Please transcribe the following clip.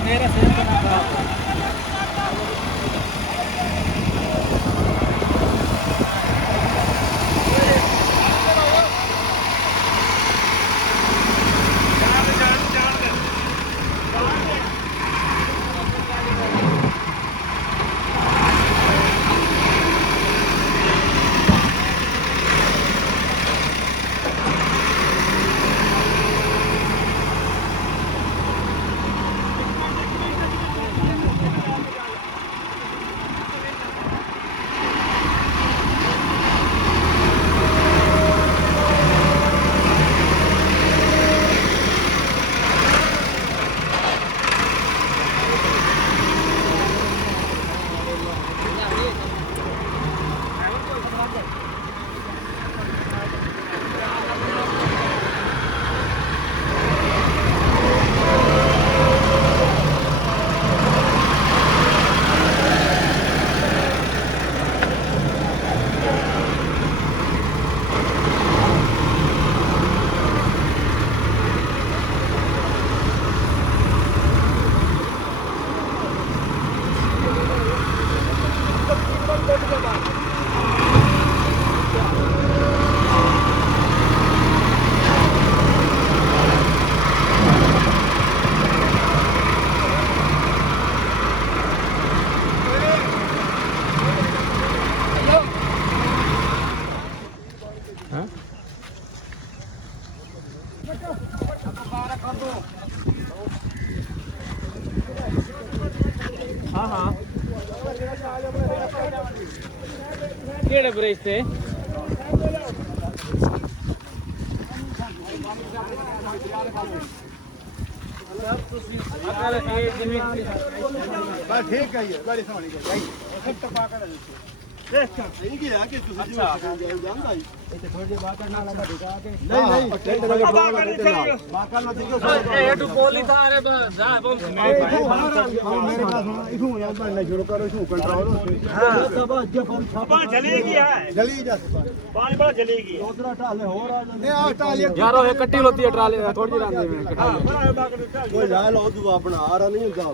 मेरा सेम करना था हाँ हाँ केड़े ब्रेक से ठीक है ये बड़ी सोनी है सब टपा कर सही की है कि ਤੁਸੀਂ ਜੀ ਜਾਂਦਾ ਹੀ ਇੱਥੇ ਥੋੜੀ ਬਾਤ ਕਰਨਾ ਲੱਗਾ ਦਿਖਾ ਕੇ ਨਹੀਂ ਟੈਂਟ ਲਗਾ ਬਾਕਾ ਨਾ ਦੇਖੋ ए टू बोली था अरे जा बोल ਮੇਰੇ का सुनो इथों ਜਾਂਦਾ ਲੈ ਸ਼ੁਰੂ ਕਰੋ ਇਥੋਂ ਕੰਟਰੋਲ हां सब जफन छापा जलेगी है जली जा पानी बड़ा जलेगी दूसरा टाले हो रहा नहीं आ टाले यार वो कट्टी होती है ट्राले थोड़ी रांदे में कटा कोई ला लो दुआ बना रहा नहीं ਹੁੰਦਾ